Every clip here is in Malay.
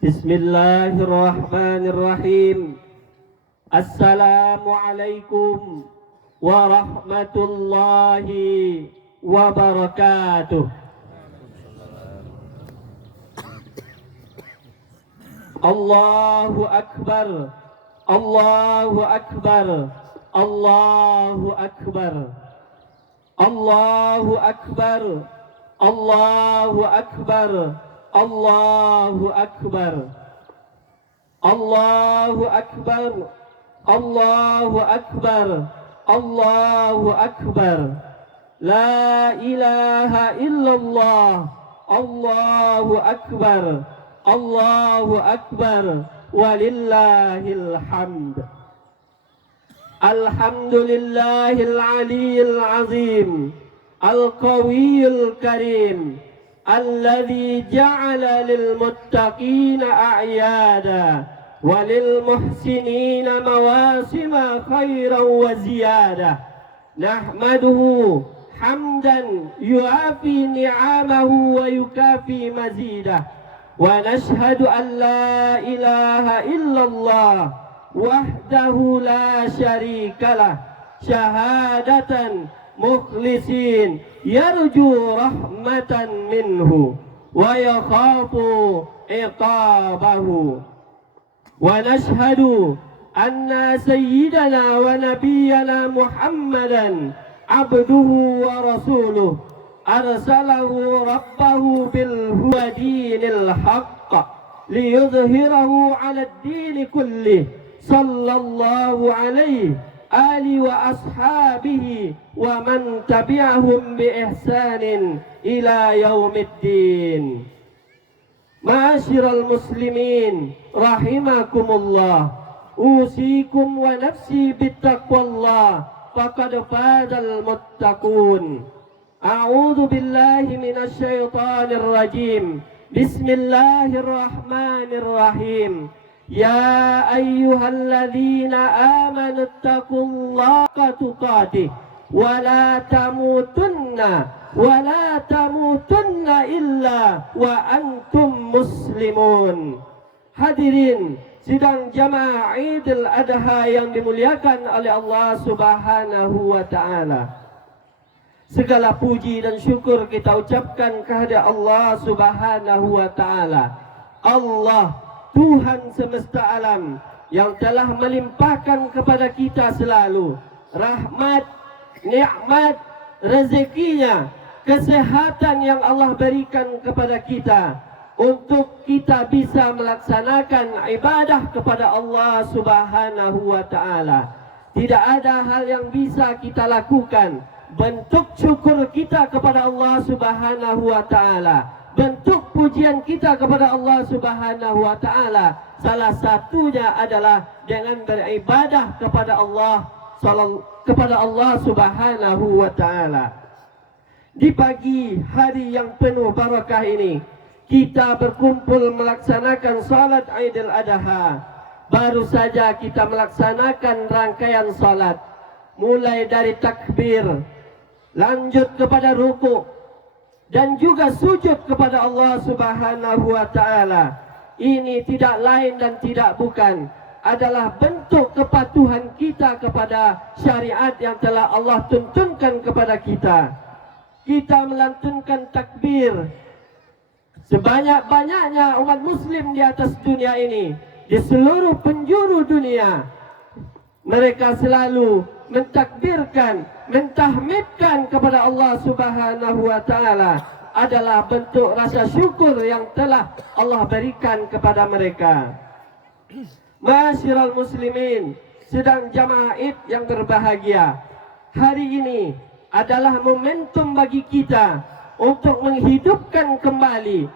Bismillahirrahmanirrahim. Assalamualaikum warahmatullahi wabarakatuh. Allahu Akbar, Allahu Akbar, Allahu Akbar, Allahu Akbar, Allahu Akbar, Allahu Akbar, Allahu Akbar, Allahu Akbar, Allahu Akbar. La ilaha illallah, Allahu Akbar, Allahu Akbar, walillahil hamd. Alhamdulillahil aliyyil azim, al-qawiyul karim, alladzi ja'ala lil muttaqina a'yada wa lil muhsinina mawasima khairan wa ziyada. Nahmaduhu hamdan yuafi ni'amahu wa yukafi mazidah. Wa nashhadu an la ilaha illallah wahdahu la syarikalah, syahadatan mukhlisin yarju rahmatan minhu wa yakhafu iqabahu. Wa nashhadu anna sayyidana wa nabiyyana Muhammadan abduhu wa rasuluh arsalahu rabbahu bil huda dinil haqq liyudhhirahu 'ala ad-din kullih sallallahu alaihi ali wa ashabihi wa man tabi'ahum bi ihsanin ila yaumiddin. Ma'asyiral muslimin rahimakumullah, usikum wa nafsi bittaqwallah faqad fazal muttaqun. A'udzu billahi minasy syaithanir rajim. Bismillahirrahmanirrahim. Ya ayyuhalladzina amanu taqullaha tuqatih wa la tamutunna illa wa antum muslimun. Hadirin sidang jamaah Idul Adha yang dimuliakan oleh Allah Subhanahu wa taala. Segala puji dan syukur kita ucapkan kehadirat Allah Subhanahu wa taala. Allah Tuhan semesta alam yang telah melimpahkan kepada kita selalu rahmat, nikmat, rezekinya, kesehatan yang Allah berikan kepada kita untuk kita bisa melaksanakan ibadah kepada Allah Subhanahu wa taala. Tidak ada hal yang bisa kita lakukan bentuk syukur kita kepada Allah Subhanahu wa taala, bentuk pujian kita kepada Allah Subhanahu wa taala, salah satunya adalah dengan beribadah kepada Allah Subhanahu wa taala. Di pagi hari yang penuh barakah ini, kita berkumpul melaksanakan salat Idul Adha. Baru saja kita melaksanakan rangkaian salat, mulai dari takbir, lanjut kepada ruku' dan juga sujud kepada Allah Subhanahu wa taala. Ini tidak lain dan tidak bukan adalah bentuk kepatuhan kita kepada syariat yang telah Allah tuntunkan kepada kita. Kita melantunkan takbir sebanyak-banyaknya umat muslim di atas dunia ini, di seluruh penjuru dunia. Mereka selalu mentakbirkan, mentahmidkan kepada Allah Subhanahu wa taala adalah bentuk rasa syukur yang telah Allah berikan kepada mereka. Ma'asyiral muslimin, sedang jamaah Id yang berbahagia, hari ini adalah momentum bagi kita untuk menghidupkan kembali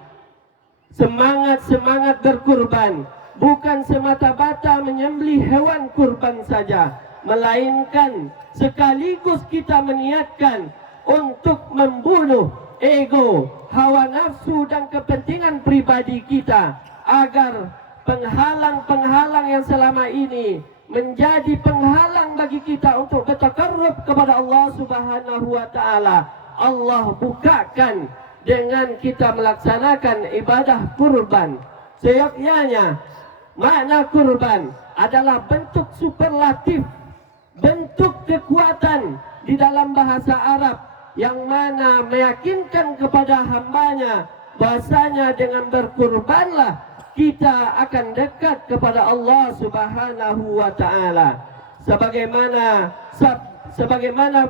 semangat berkurban, bukan semata-mata menyembelih hewan kurban saja, melainkan sekaligus kita meniatkan untuk membunuh ego, hawa nafsu dan kepentingan pribadi kita, agar penghalang-penghalang yang selama ini menjadi penghalang bagi kita untuk bertakarrub kepada Allah Subhanahu wa taala, Allah bukakan dengan kita melaksanakan ibadah kurban. Seyogyanya makna kurban adalah bentuk superlatif, bentuk kekuatan di dalam bahasa Arab yang mana meyakinkan kepada hambanya bahasanya dengan berkurbanlah kita akan dekat kepada Allah Subhanahu wa taala. Sebagaimana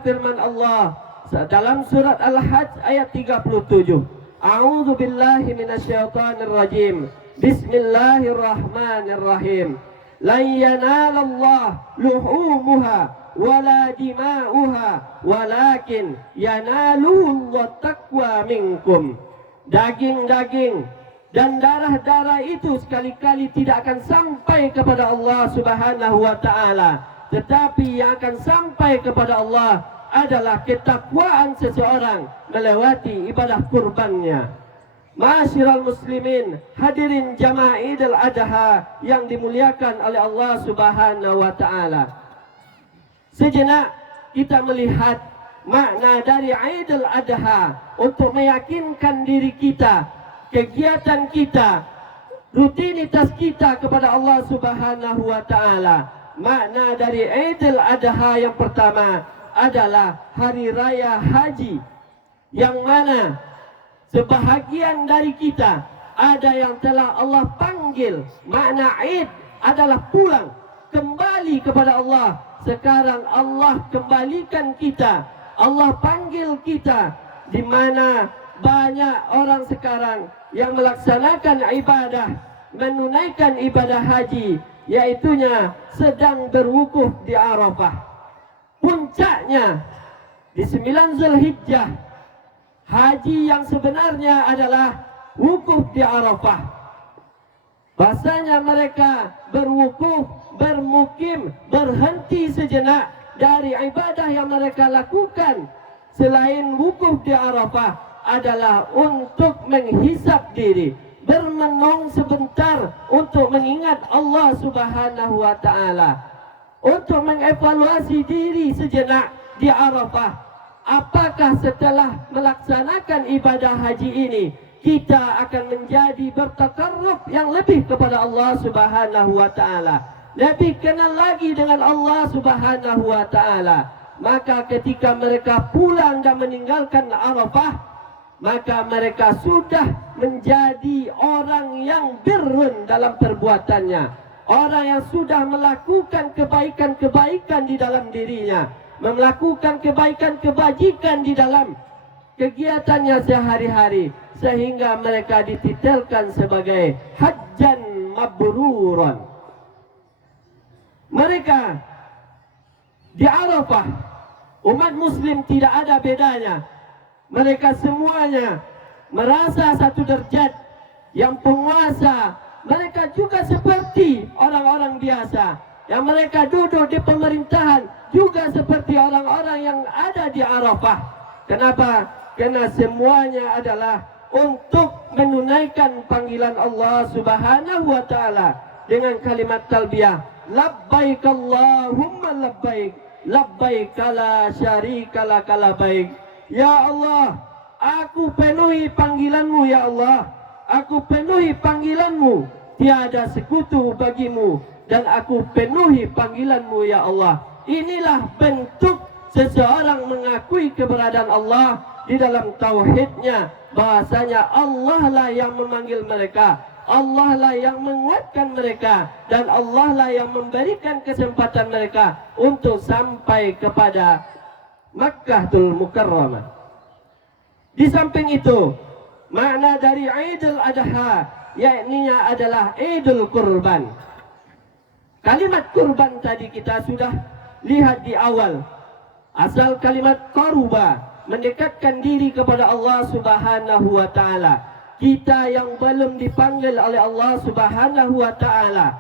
firman Allah dalam surat Al-Hajj ayat 37. A'udzu billahi minasyaitonir rajim. Bismillahirrahmanirrahim. Lan yanalallah luhumuha wala dima'uha walakin yanaluhu taqwa minkum. Daging-daging dan darah-darah itu sekali-kali tidak akan sampai kepada Allah Subhanahu wa taala, tetapi yang akan sampai kepada Allah adalah ketakwaan seseorang melewati ibadah kurbannya. Ma'asyiral muslimin, hadirin jamaah Idul Adha yang dimuliakan oleh Allah Subhanahu wa taala. Sejenak kita melihat makna dari Idul Adha untuk meyakinkan diri kita, kegiatan kita, rutinitas kita kepada Allah Subhanahu wa taala. Makna dari Idul Adha yang pertama adalah hari raya haji, yang mana sebahagian dari kita ada yang telah Allah panggil. Makna Id adalah pulang kembali kepada Allah. Sekarang Allah kembalikan kita, Allah panggil kita, di mana banyak orang sekarang yang melaksanakan ibadah, menunaikan ibadah haji, yaitunya sedang berwukuf di Arafah. Puncaknya di 9 Zulhijjah, haji yang sebenarnya adalah wukuf di Arafah. Bahasanya mereka berwukuf, bermukim, berhenti sejenak dari ibadah yang mereka lakukan selain wukuf di Arafah adalah untuk menghisap diri, bermenung sebentar untuk mengingat Allah Subhanahu wa taala, untuk mengevaluasi diri sejenak di Arafah. Apakah setelah melaksanakan ibadah haji ini kita akan menjadi bertakarruf yang lebih kepada Allah Subhanahu wa taala, lebih kenal lagi dengan Allah Subhanahu wa taala. Maka ketika mereka pulang dan meninggalkan Arafah, maka mereka sudah menjadi orang yang birrun dalam perbuatannya, orang yang sudah melakukan kebaikan-kebaikan di dalam dirinya, melakukan kebaikan-kebajikan di dalam kegiatannya sehari-hari, sehingga mereka dititelkan sebagai hajjan mabruran. Mereka di Arafah, umat muslim tidak ada bedanya. Mereka semuanya merasa satu derajat, yang penguasa mereka juga seperti orang-orang biasa, yang mereka duduk di pemerintahan juga seperti orang-orang yang ada di Arafah. Kenapa? Karena semuanya adalah untuk menunaikan panggilan Allah Subhanahu wa taala dengan kalimat talbiyah, labbaik Allahumma labbaik, labbaik la syarika lak labbaik. Ya Allah, aku penuhi panggilanmu ya Allah, aku penuhi panggilanmu, tiada sekutu bagimu, dan aku penuhi panggilanmu ya Allah. Inilah bentuk seseorang mengakui keberadaan Allah di dalam tauhidnya, bahasanya Allah lah yang memanggil mereka, Allah lah yang menguatkan mereka, dan Allah lah yang memberikan kesempatan mereka untuk sampai kepada Makkahul Mukarramah. Di samping itu, makna dari Idul Adha yakninya adalah Idul Kurban. Kalimat kurban tadi kita sudah lihat di awal. Asal kalimat qaruba, mendekatkan diri kepada Allah Subhanahu wa taala. Kita yang belum dipanggil oleh Allah Subhanahu wa taala,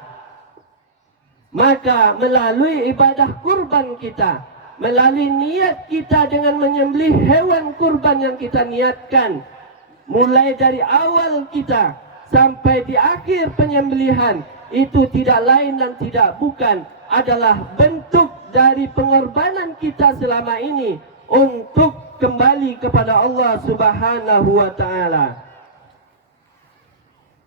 maka melalui ibadah kurban kita, melalui niat kita dengan menyembelih hewan kurban yang kita niatkan, mulai dari awal kita sampai di akhir penyembelihan, itu tidak lain dan tidak bukan adalah bentuk dari pengorbanan kita selama ini untuk kembali kepada Allah Subhanahu wa taala.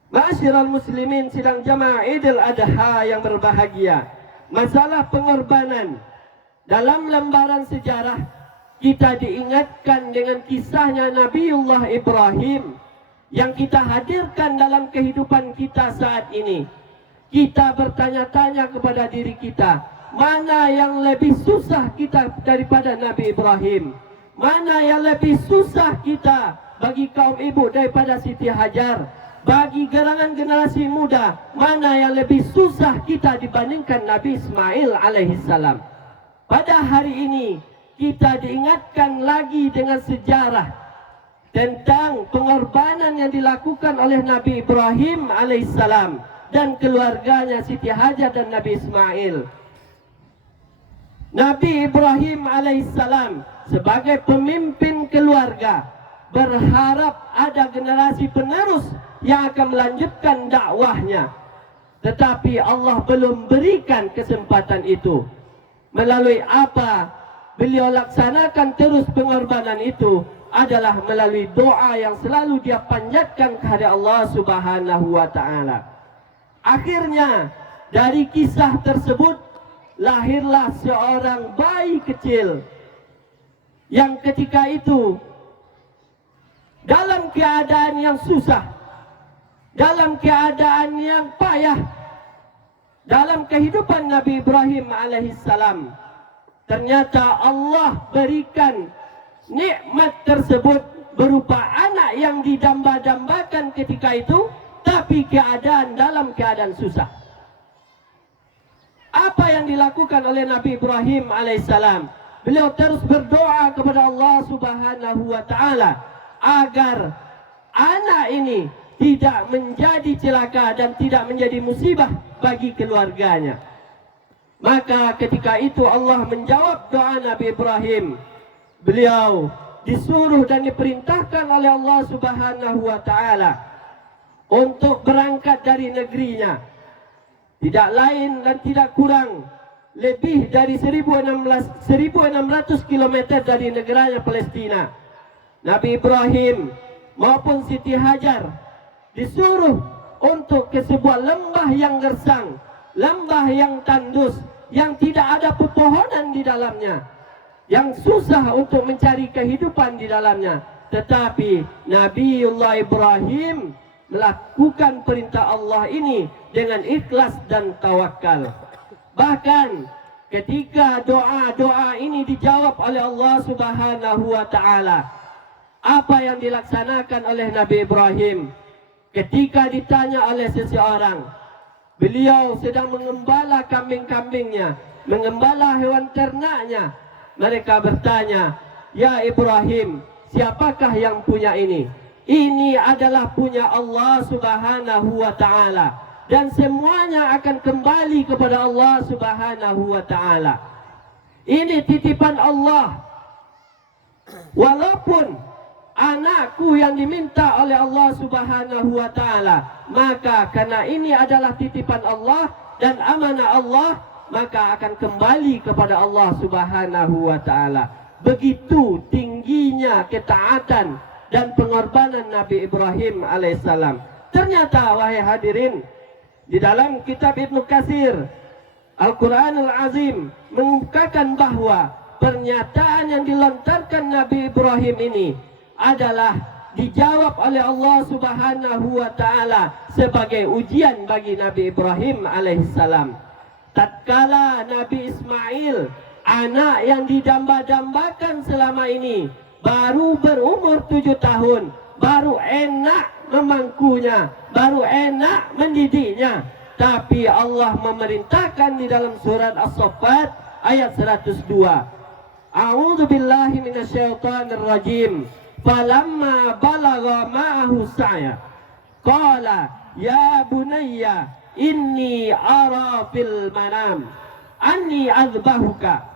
Ma'asyiral muslimin sidang jamaah Idul Adha yang berbahagia, masalah pengorbanan dalam lembaran sejarah kita diingatkan dengan kisahnya Nabiullah Ibrahim yang kita hadirkan dalam kehidupan kita saat ini. Kita bertanya-tanya kepada diri kita, mana yang lebih susah kita daripada Nabi Ibrahim? Mana yang lebih susah kita bagi kaum ibu daripada Siti Hajar? Bagi gerangan generasi muda, mana yang lebih susah kita dibandingkan Nabi Ismail alaihissalam? Pada hari ini kita diingatkan lagi dengan sejarah tentang pengorbanan yang dilakukan oleh Nabi Ibrahim alaihissalam dan keluarganya Siti Hajar dan Nabi Ismail. Nabi Ibrahim alaihissalam sebagai pemimpin keluarga berharap ada generasi penerus yang akan melanjutkan dakwahnya. Tetapi Allah belum berikan kesempatan itu. Melalui apa beliau laksanakan terus pengorbanan itu adalah melalui doa yang selalu dia panjatkan kepada Allah Subhanahu wa taala. Akhirnya dari kisah tersebut lahirlah seorang bayi kecil yang ketika itu dalam keadaan yang susah, dalam keadaan yang payah, dalam kehidupan Nabi Ibrahim alaihissalam, ternyata Allah berikan nikmat tersebut berupa anak yang didamba-dambakan ketika itu, tapi dalam keadaan susah. Apa yang dilakukan oleh Nabi Ibrahim alaihissalam? Beliau terus berdoa kepada Allah Subhanahu wa taala agar anak ini tidak menjadi celaka dan tidak menjadi musibah bagi keluarganya. Maka ketika itu Allah menjawab doa Nabi Ibrahim. Beliau disuruh dan diperintahkan oleh Allah Subhanahu wa taala untuk berangkat dari negerinya. Tidak lain dan tidak kurang lebih dari 1600 km dari negaranya Palestina. Nabi Ibrahim maupun Siti Hajar disuruh untuk ke sebuah lembah yang gersang, lembah yang tandus, yang tidak ada pepohonan di dalamnya, yang susah untuk mencari kehidupan di dalamnya. Tetapi Nabiullah Ibrahim melakukan perintah Allah ini dengan ikhlas dan tawakal. Bahkan ketika doa-doa ini dijawab oleh Allah Subhanahu wa taala, apa yang dilaksanakan oleh Nabi Ibrahim? Ketika ditanya oleh seseorang, beliau sedang mengembala kambing-kambingnya, mengembala hewan ternaknya. Mereka bertanya, "Ya Ibrahim, siapakah yang punya ini?" Ini adalah punya Allah Subhanahu wa taala, dan semuanya akan kembali kepada Allah Subhanahu wa taala. Ini titipan Allah. Walaupun anakku yang diminta oleh Allah Subhanahu wa taala, maka karena ini adalah titipan Allah dan amanah Allah, maka akan kembali kepada Allah Subhanahu wa taala. Begitu tingginya ketaatan dan pengorbanan Nabi Ibrahim alaihissalam. Ternyata wahai hadirin, di dalam kitab Ibnu Katsir Al-Quranul Azim mengungkapkan bahwa pernyataan yang dilontarkan Nabi Ibrahim ini adalah dijawab oleh Allah Subhanahu wa taala sebagai ujian bagi Nabi Ibrahim alaihissalam. Tatkala Nabi Ismail, anak yang didamba-dambakan selama ini, baru berumur 7 tahun, baru enak memangkunya, baru enak mendidiknya. Tapi Allah memerintahkan di dalam surat As-Saffat ayat 102. A'udzu billahi minasyaitonir rajim. Falamma balagha ma'ahu sa'ya qala ya bunayya inni ara fil manam anni azbahuka.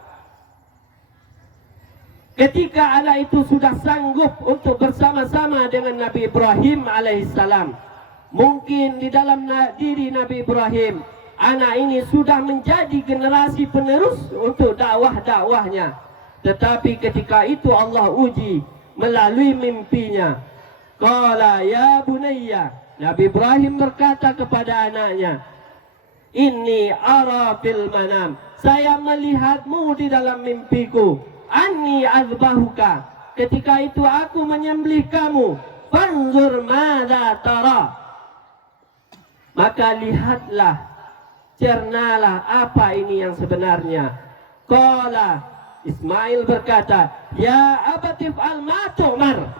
Ketika anak itu sudah sanggup untuk bersama-sama dengan Nabi Ibrahim alaihissalam, mungkin di dalam diri Nabi Ibrahim, anak ini sudah menjadi generasi penerus untuk dakwah-dakwahnya. Tetapi ketika itu Allah uji melalui mimpinya. Qala ya bunayya, Nabi Ibrahim berkata kepada anaknya, "Inni ara fil manam." Saya melihatmu di dalam mimpiku. "Anni azbahuka." Ketika itu aku menyembelih kamu. "Fanzur madza tara." Maka lihatlah, cernalah apa ini yang sebenarnya. Qala, Ismail berkata, "Ya abati fa'al ma tu'mar.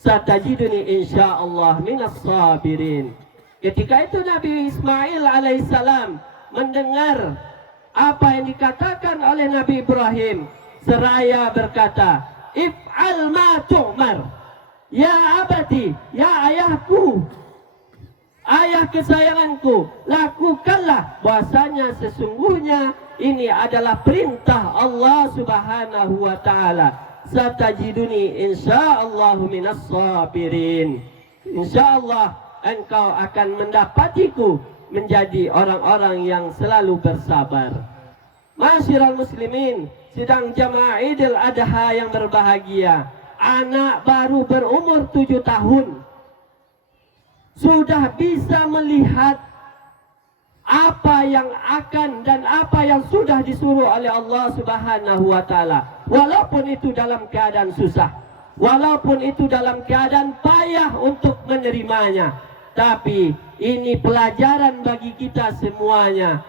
Satajiduni insyaallah minas sabirin." Ketika itu Nabi Ismail alaihissalam mendengar apa yang dikatakan oleh Nabi Ibrahim, seraya berkata, "If'al ma tu'mar." Ya abati, ya ayahku, ayah kesayanganku, lakukanlah, bahwasanya sesungguhnya ini adalah perintah Allah Subhanahu wa taala. Satajiduni insyaallahu minas sabirin. Insyaallah engkau akan mendapatiku menjadi orang-orang yang selalu bersabar. Masyiral muslimin, sidang jamaah Idul Adha yang berbahagia, anak baru berumur 7 tahun sudah bisa melihat apa yang akan dan apa yang sudah disuruh oleh Allah Subhanahu wa taala. Walaupun itu dalam keadaan susah, walaupun itu dalam keadaan payah untuk menerimanya, tapi ini pelajaran bagi kita semuanya.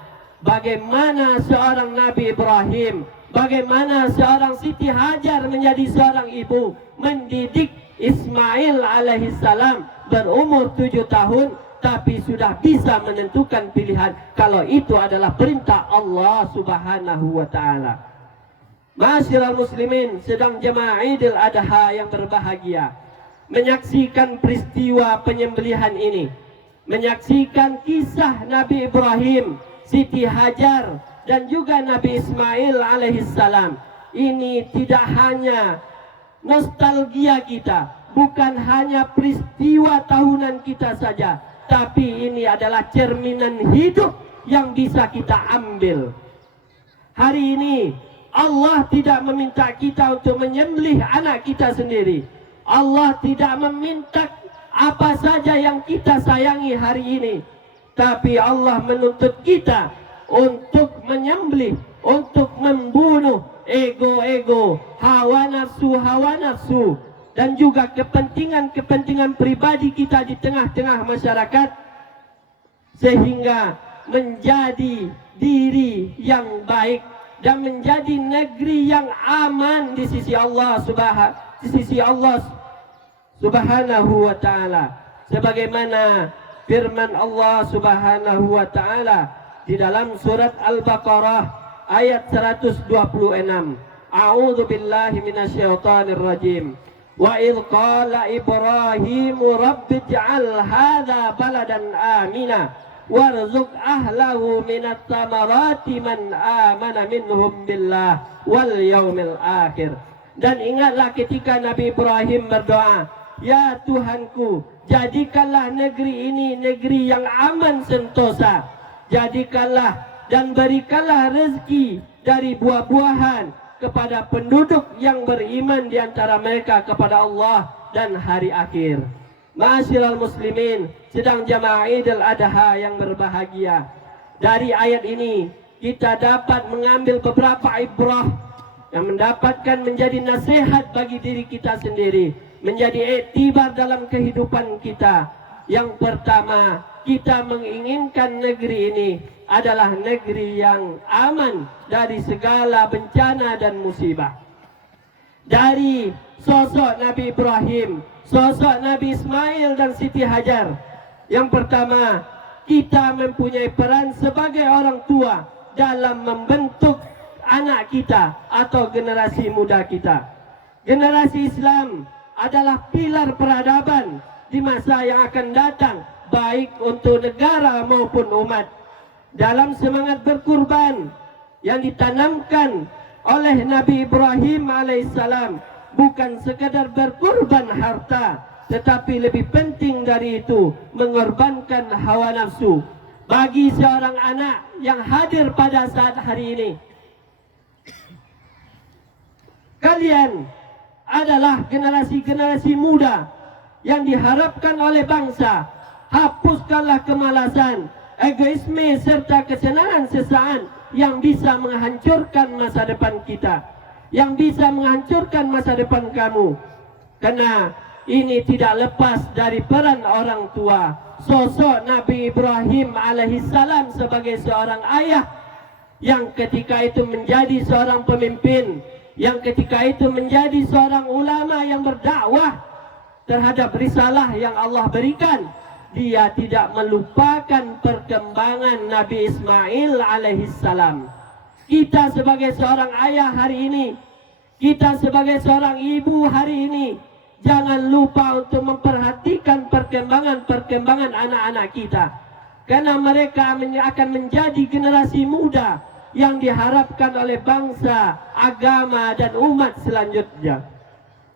Bagaimana seorang Nabi Ibrahim, bagaimana seorang Siti Hajar menjadi seorang ibu, mendidik Ismail alaihissalam berumur 7 tahun, tapi sudah bisa menentukan pilihan kalau itu adalah perintah Allah Subhanahu wa taala. Masyiral muslimin, sedang jemaah Idul Adha yang berbahagia, menyaksikan peristiwa penyembelihan ini, menyaksikan kisah Nabi Ibrahim, Siti Hajar, dan juga Nabi Ismail alaihissalam. Ini tidak hanya nostalgia kita, bukan hanya peristiwa tahunan kita saja, tapi ini adalah cerminan hidup yang bisa kita ambil. Hari ini Allah tidak meminta kita untuk menyembelih anak kita sendiri. Allah tidak meminta apa saja yang kita sayangi hari ini, tapi Allah menuntut kita untuk menyembelih, untuk membunuh ego-ego, hawa nafsu, dan juga kepentingan-kepentingan pribadi kita di tengah-tengah masyarakat, sehingga menjadi diri yang baik dan menjadi negeri yang aman di sisi Allah Subhanahu wa taala, sebagaimana firman Allah Subhanahu wa taala di dalam surat Al-Baqarah ayat 126. A'udzu billahi minasyaitonir rajim. Wa idh qala Ibrahimu rabbij'al hadza baladan amina warzuq ahlahu minat thamarati man amana minhum billah wal yaumil akhir. Dan ingatlah ketika Nabi Ibrahim berdoa, "Ya Tuhanku, jadikanlah negeri ini negeri yang aman sentosa. Jadikanlah dan berikanlah rezeki dari buah-buahan kepada penduduk yang beriman di antara mereka kepada Allah dan hari akhir." Masyiral muslimin, sedang jamaah Idul Adha yang berbahagia, dari ayat ini kita dapat mengambil beberapa ibrah yang mendapatkan menjadi nasihat bagi diri kita sendiri, menjadi iktibar dalam kehidupan kita. Yang pertama, kita menginginkan negeri ini adalah negeri yang aman dari segala bencana dan musibah. Dari sosok Nabi Ibrahim, sosok Nabi Ismail dan Siti Hajar, yang pertama, kita mempunyai peran sebagai orang tua dalam membentuk anak kita atau generasi muda kita. Generasi Islam adalah pilar peradaban di masa yang akan datang, baik untuk negara maupun umat. Dalam semangat berkurban yang ditanamkan oleh Nabi Ibrahim alaihissalam, bukan sekadar berkurban harta, tetapi lebih penting dari itu mengorbankan hawa nafsu. Bagi seorang anak yang hadir pada saat hari ini, kalian adalah generasi-generasi muda yang diharapkan oleh bangsa. Hapuskanlah kemalasan, egoisme serta kesenangan sesaat yang bisa menghancurkan masa depan kita, yang bisa menghancurkan masa depan kamu. Karena ini tidak lepas dari peran orang tua. Sosok Nabi Ibrahim alaihissalam sebagai seorang ayah yang ketika itu menjadi seorang pemimpin, yang ketika itu menjadi seorang ulama yang berdakwah terhadap risalah yang Allah berikan. Dia tidak melupakan perkembangan Nabi Ismail alaihissalam. Kita sebagai seorang ayah hari ini, kita sebagai seorang ibu hari ini, jangan lupa untuk memperhatikan perkembangan anak-anak kita. Karena mereka akan menjadi generasi muda yang diharapkan oleh bangsa, agama, dan umat selanjutnya.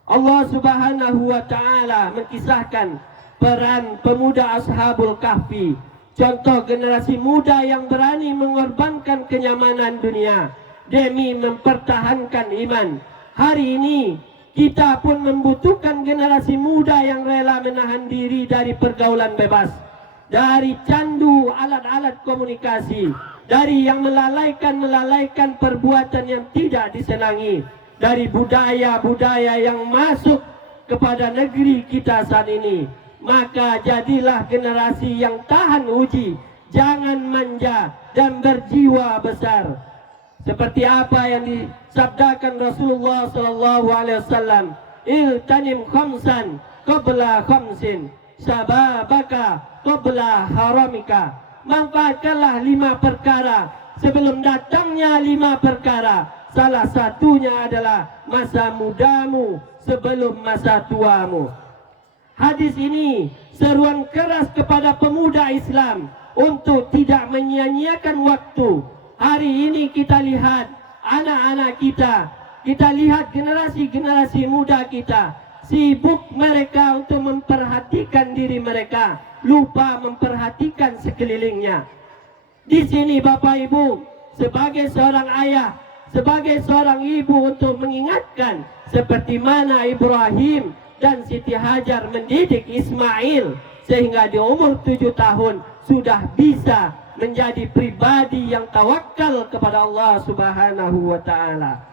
Allah Subhanahu wa Ta'ala mengisahkan peran pemuda Ashabul Kahfi, contoh generasi muda yang berani mengorbankan kenyamanan dunia demi mempertahankan iman. Hari ini kita pun membutuhkan generasi muda yang rela menahan diri dari pergaulan bebas, dari candu alat-alat komunikasi, dari yang melalaikan perbuatan yang tidak disenangi, dari budaya-budaya yang masuk kepada negeri kita saat ini. Maka jadilah generasi yang tahan uji, jangan manja dan berjiwa besar. Seperti apa yang disabdakan Rasulullah SAW, iltanim khamsan qabla khamsin, sababaka qabla haramika. Manfaatkanlah 5 perkara sebelum datangnya 5 perkara. Salah satunya adalah masa mudamu sebelum masa tuamu. Hadis ini seruan keras kepada pemuda Islam untuk tidak menyia-nyiakan waktu. Hari ini kita lihat anak-anak kita lihat generasi-generasi muda kita, sibuk mereka untuk memperhatikan diri mereka, lupa memperhatikan sekelilingnya. Di sini Bapak Ibu, sebagai seorang ayah, sebagai seorang ibu, untuk mengingatkan seperti mana Ibrahim dan Siti Hajar mendidik Ismail sehingga di umur 7 tahun sudah bisa menjadi pribadi yang tawakal kepada Allah Subhanahu wa Ta'ala.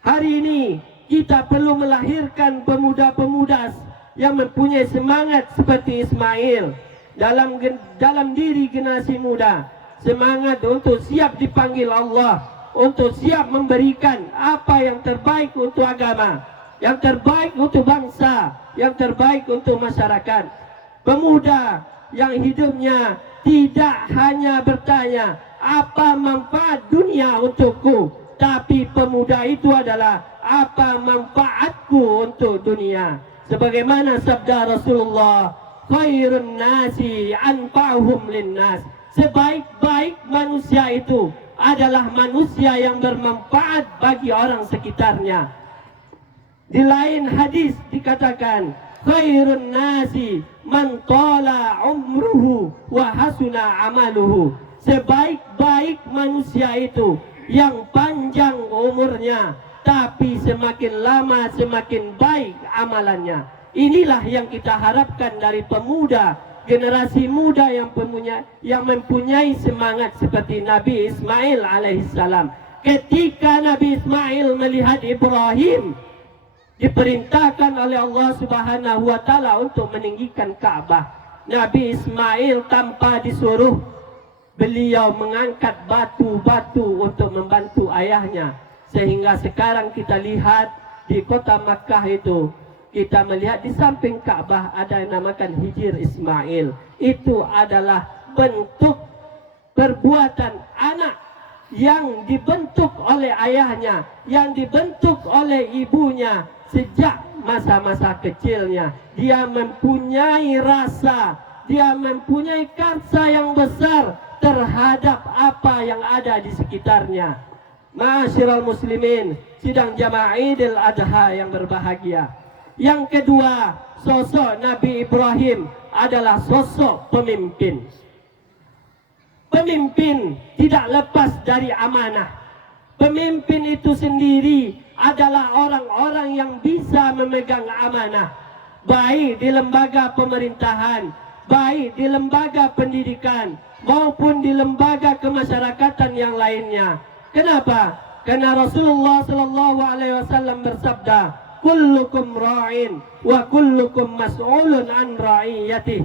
Hari ini kita perlu melahirkan pemuda-pemuda yang mempunyai semangat seperti Ismail dalam diri generasi muda, semangat untuk siap dipanggil Allah, untuk siap memberikan apa yang terbaik untuk agama, yang terbaik untuk bangsa, yang terbaik untuk masyarakat. Pemuda yang hidupnya tidak hanya bertanya apa manfaat dunia untukku, tapi pemuda itu adalah apa manfaatku untuk dunia. Sebagaimana sabda Rasulullah, khairun nasi anfa'uhum linnas. Sebaik-baik manusia itu adalah manusia yang bermanfaat bagi orang sekitarnya. Di lain hadis dikatakan, khairun nasi man tala umruhu wa hasuna amaluhu. Sebaik-baik manusia itu yang panjang umurnya, tapi semakin lama semakin baik amalannya. Inilah yang kita harapkan dari pemuda, generasi muda yang mempunyai semangat seperti Nabi Ismail alaihissalam. Ketika Nabi Ismail melihat Ibrahim diperintahkan oleh Allah Subhanahu wa Ta'ala untuk meninggikan Ka'bah, Nabi Ismail tanpa disuruh, beliau mengangkat batu-batu untuk membantu ayahnya. Sehingga sekarang kita lihat di kota Makkah itu, kita melihat di samping Ka'bah ada yang namakan Hijir Ismail. Itu adalah bentuk perbuatan anak yang dibentuk oleh ayahnya, yang dibentuk oleh ibunya. Sejak masa-masa kecilnya dia mempunyai rasa, dia mempunyai karsa yang besar terhadap apa yang ada di sekitarnya. Ma'asyiral muslimin, sidang jamaah Idul Adha yang berbahagia. Yang kedua, sosok Nabi Ibrahim adalah sosok pemimpin. Pemimpin tidak lepas dari amanah. Pemimpin itu sendiri adalah orang-orang yang bisa memegang amanah. baik di lembaga pemerintahan, baik di lembaga pendidikan, maupun di lembaga kemasyarakatan yang lainnya. Kenapa? Karena Rasulullah sallallahu alaihi wasallam bersabda, "Kullukum ra'in wa kullukum mas'ulun an ra'iyatih."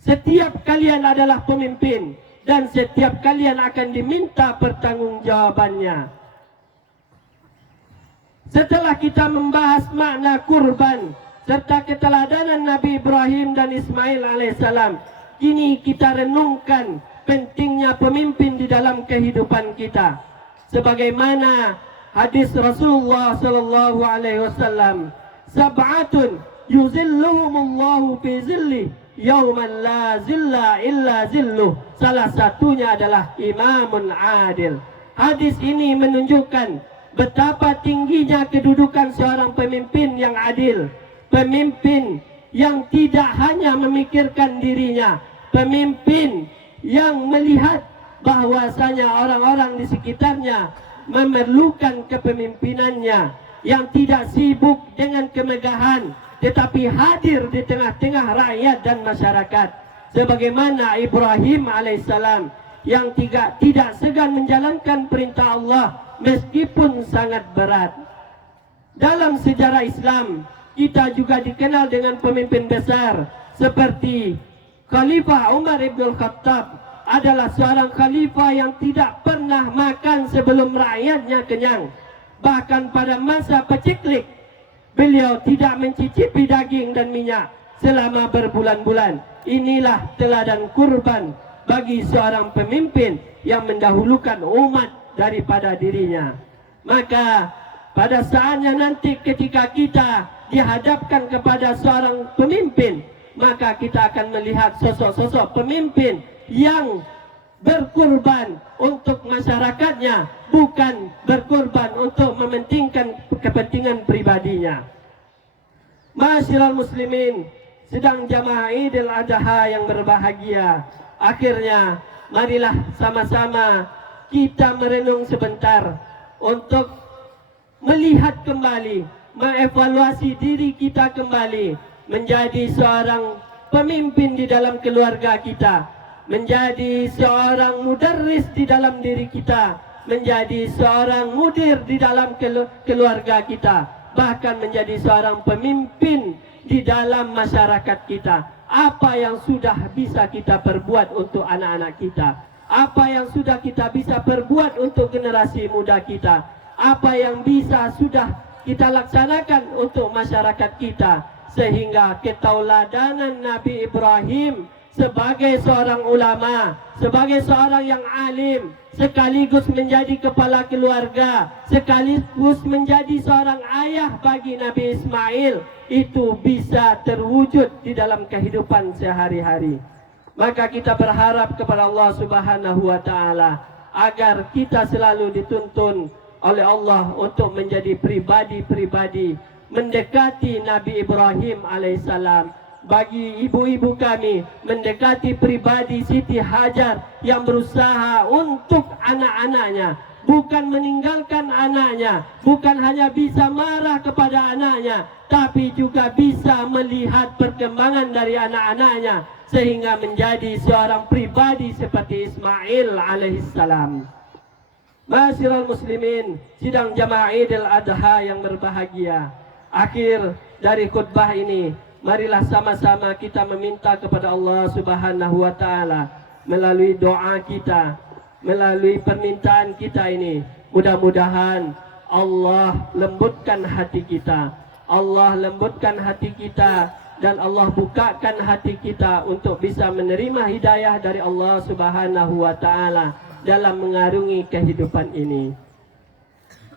Setiap kalian adalah pemimpin dan setiap kalian akan diminta pertanggungjawabannya. Setelah kita membahas makna kurban serta keteladanan Nabi Ibrahim dan Ismail alaihissalam, kini kita renungkan pentingnya pemimpin di dalam kehidupan kita. Sebagaimana hadis Rasulullah sallallahu alaihi wasallam, "Sab'atun yuzilluhumullahu fi zilli yauman la zilla illa zilluh." Salah satunya adalah imamun adil. Hadis ini menunjukkan betapa tingginya kedudukan seorang pemimpin yang adil, pemimpin yang tidak hanya memikirkan dirinya, pemimpin yang melihat bahwasanya orang-orang di sekitarnya memerlukan kepemimpinannya, yang tidak sibuk dengan kemegahan tetapi hadir di tengah-tengah rakyat dan masyarakat, sebagaimana Ibrahim alaihissalam yang tidak segan menjalankan perintah Allah meskipun sangat berat. Dalam sejarah Islam, kita juga dikenal dengan pemimpin besar seperti Khalifah Umar ibn Khattab. Adalah seorang khalifah yang tidak pernah makan sebelum rakyatnya kenyang. Bahkan pada masa paceklik, beliau tidak mencicipi daging dan minyak selama berbulan-bulan. Inilah teladan kurban bagi seorang pemimpin yang mendahulukan umat daripada dirinya. Maka pada saatnya nanti ketika kita dihadapkan kepada seorang pemimpin, maka kita akan melihat sosok-sosok pemimpin yang berkurban untuk masyarakatnya, bukan berkurban untuk mementingkan kepentingan pribadinya. Ma'asyiral muslimin, sedang jamaah Idul Adha yang berbahagia, akhirnya marilah sama-sama kita merenung sebentar untuk melihat kembali, mengevaluasi diri kita kembali, menjadi seorang pemimpin di dalam keluarga kita, menjadi seorang mudarris di dalam diri kita, menjadi seorang mudir di dalam keluarga kita, bahkan menjadi seorang pemimpin di dalam masyarakat kita. Apa yang sudah bisa kita perbuat untuk anak-anak kita? Apa yang sudah kita bisa perbuat untuk generasi muda kita? Apa yang bisa sudah kita laksanakan untuk masyarakat kita? Sehingga ketauladanan Nabi Ibrahim sebagai seorang ulama, sebagai seorang yang alim, sekaligus menjadi kepala keluarga, sekaligus menjadi seorang ayah bagi Nabi Ismail, itu bisa terwujud di dalam kehidupan sehari-hari. Maka kita berharap kepada Allah Subhanahu wa taala agar kita selalu dituntun oleh Allah untuk menjadi pribadi-pribadi mendekati Nabi Ibrahim alaihissalam. Bagi ibu-ibu kami, mendekati pribadi Siti Hajar yang berusaha untuk anak-anaknya, bukan meninggalkan anaknya, bukan hanya bisa marah kepada anaknya, tapi juga bisa melihat perkembangan dari anak-anaknya sehingga menjadi seorang pribadi seperti Ismail alaihissalam. Ma'asyiral muslimin, sidang jamaah Idul Adha yang berbahagia, akhir dari khutbah ini, marilah sama-sama kita meminta kepada Allah Subhanahu wa taala melalui doa kita, melalui permintaan kita ini, mudah-mudahan Allah lembutkan hati kita, Allah lembutkan hati kita, dan Allah bukakan hati kita untuk bisa menerima hidayah dari Allah Subhanahu wa taala dalam mengarungi kehidupan ini.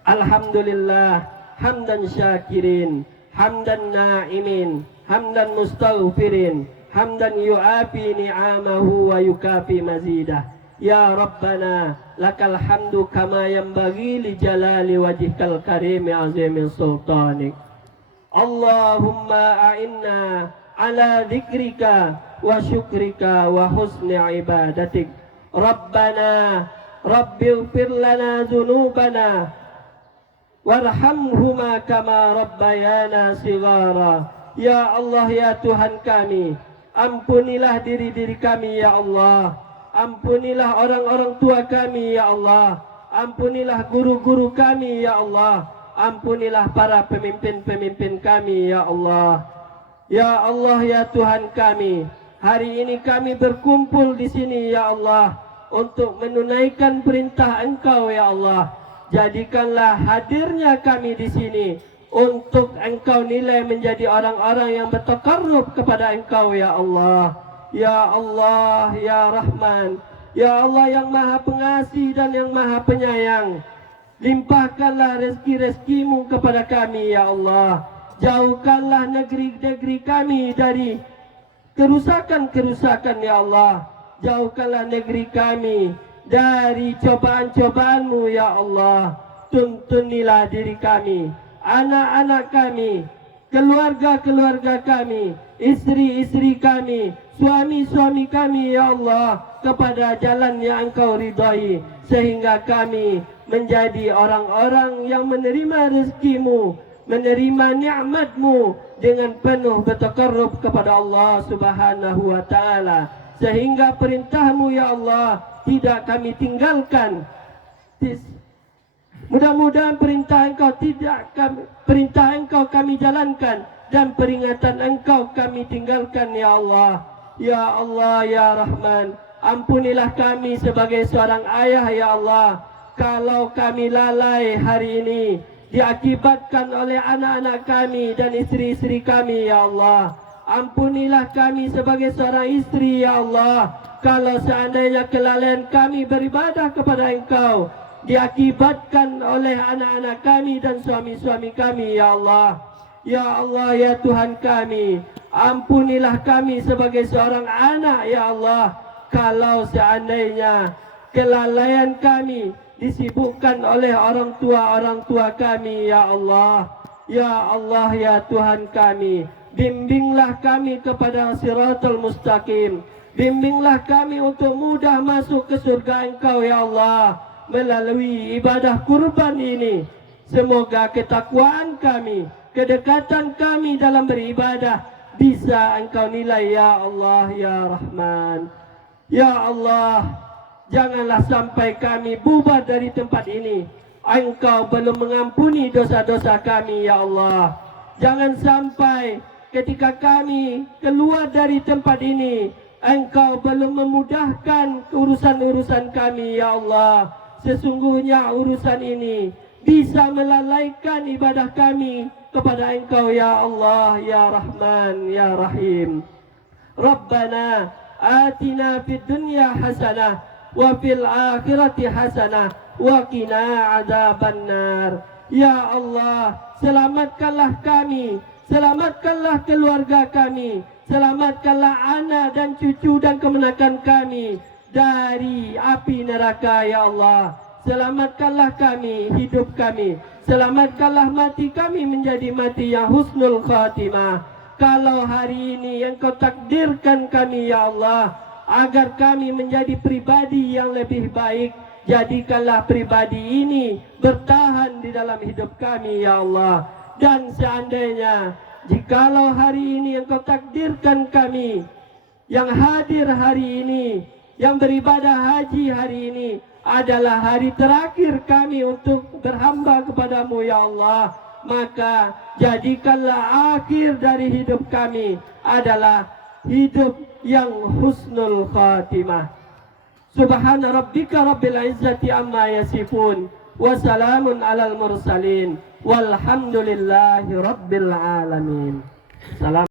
Alhamdulillah, hamdan syakirin, hamdan na'imin, hamdan mustaghfirin, hamdan yu'afi ni'amahu wa yukafi mazidah. Ya Rabbana, lakal hamdu kama yanbaghi li jalali wajhikal karim azimi sultanik. Allahumma a'inna ala dzikrika wa syukrika wa husni ibadatik. Rabbana rabbighfir lana dzunubana warhamhuma kama rabbayana shighara. Ya Allah, ya Tuhan kami, ampunilah diri-diri kami ya Allah. Ampunilah orang-orang tua kami ya Allah. Ampunilah guru-guru kami ya Allah. Ampunilah para pemimpin-pemimpin kami ya Allah. Ya Allah, ya Tuhan kami, hari ini kami berkumpul di sini ya Allah untuk menunaikan perintah Engkau ya Allah. Jadikanlah hadirnya kami di sini untuk Engkau nilai menjadi orang-orang yang bertakarrub kepada Engkau ya Allah. Ya Allah, ya Rahman, ya Allah yang Maha Pengasih dan yang Maha Penyayang, limpahkanlah rezeki-rezekimu kepada kami ya Allah. Jauhkanlah negeri-negeri kami dari kerusakan-kerusakan ya Allah. Jauhkanlah negeri kami dari cobaan-cobaanmu ya Allah. Tuntunilah diri kami, anak-anak kami, keluarga-keluarga kami, istri-istri kami, suami-suami kami ya Allah, kepada jalan yang Engkau ridai, sehingga kami menjadi orang-orang yang menerima rezekimu, menerima nikmat-Mu dengan penuh bertakarrub kepada Allah Subhanahu wa taala, sehingga perintah-Mu ya Allah tidak kami tinggalkan. Mudah-mudahan perintah Engkau kami jalankan dan peringatan Engkau kami tinggalkan ya Allah. Ya Allah, ya Rahman, ampunilah kami sebagai seorang ayah ya Allah. Kalau kami lalai hari ini diakibatkan oleh anak-anak kami dan istri-istri kami ya Allah. Ampunilah kami sebagai seorang istri ya Allah. Kalau seandainya kelalaian kami beribadah kepada Engkau diakibatkan oleh anak-anak kami dan suami-suami kami ya Allah. Ya Allah, ya Tuhan kami, ampunilah kami sebagai seorang anak ya Allah. Kalau seandainya kelalaian kami disibukkan oleh orang tua kami ya Allah. Ya Allah, ya Tuhan kami, bimbinglah kami kepada siratal mustaqim. Bimbinglah kami untuk mudah masuk ke surga Engkau ya Allah melalui ibadah kurban ini. Semoga ketakwaan kami, kedekatan kami dalam beribadah bisa Engkau nilai ya Allah, ya Rahman. Ya Allah, janganlah sampai kami bubar dari tempat ini Engkau belum mengampuni dosa-dosa kami ya Allah. Jangan sampai ketika kami keluar dari tempat ini Engkau belum memudahkan urusan-urusan kami ya Allah. Sesungguhnya urusan ini bisa melalaikan ibadah kami kepada Engkau ya Allah, ya Rahman, ya Rahim. Rabbana atina fid dunya hasanah wa fil akhirati hasanah wa qina adzabannar. Ya Allah, selamatkanlah kami, selamatkanlah keluarga kami, selamatkanlah anak dan cucu dan kemenakan kami dari api neraka ya Allah. Selamatkanlah kami, hidup kami, selamatkanlah mati kami menjadi mati yang husnul khatimah. Kalau hari ini Engkau takdirkan kami ya Allah agar kami menjadi pribadi yang lebih baik, jadikanlah pribadi ini bertahan di dalam hidup kami ya Allah. Dan seandainya jikalau hari ini Engkau takdirkan kami yang hadir hari ini, yang beribadah haji hari ini adalah hari terakhir kami untuk berhamba kepadamu ya Allah, maka jadikanlah akhir dari hidup kami adalah hidup yang husnul khatimah. Subhana rabbika rabbil izzati amma yasifun, wa salamun alal mursalin, walhamdulillahi rabbil alamin. Salam.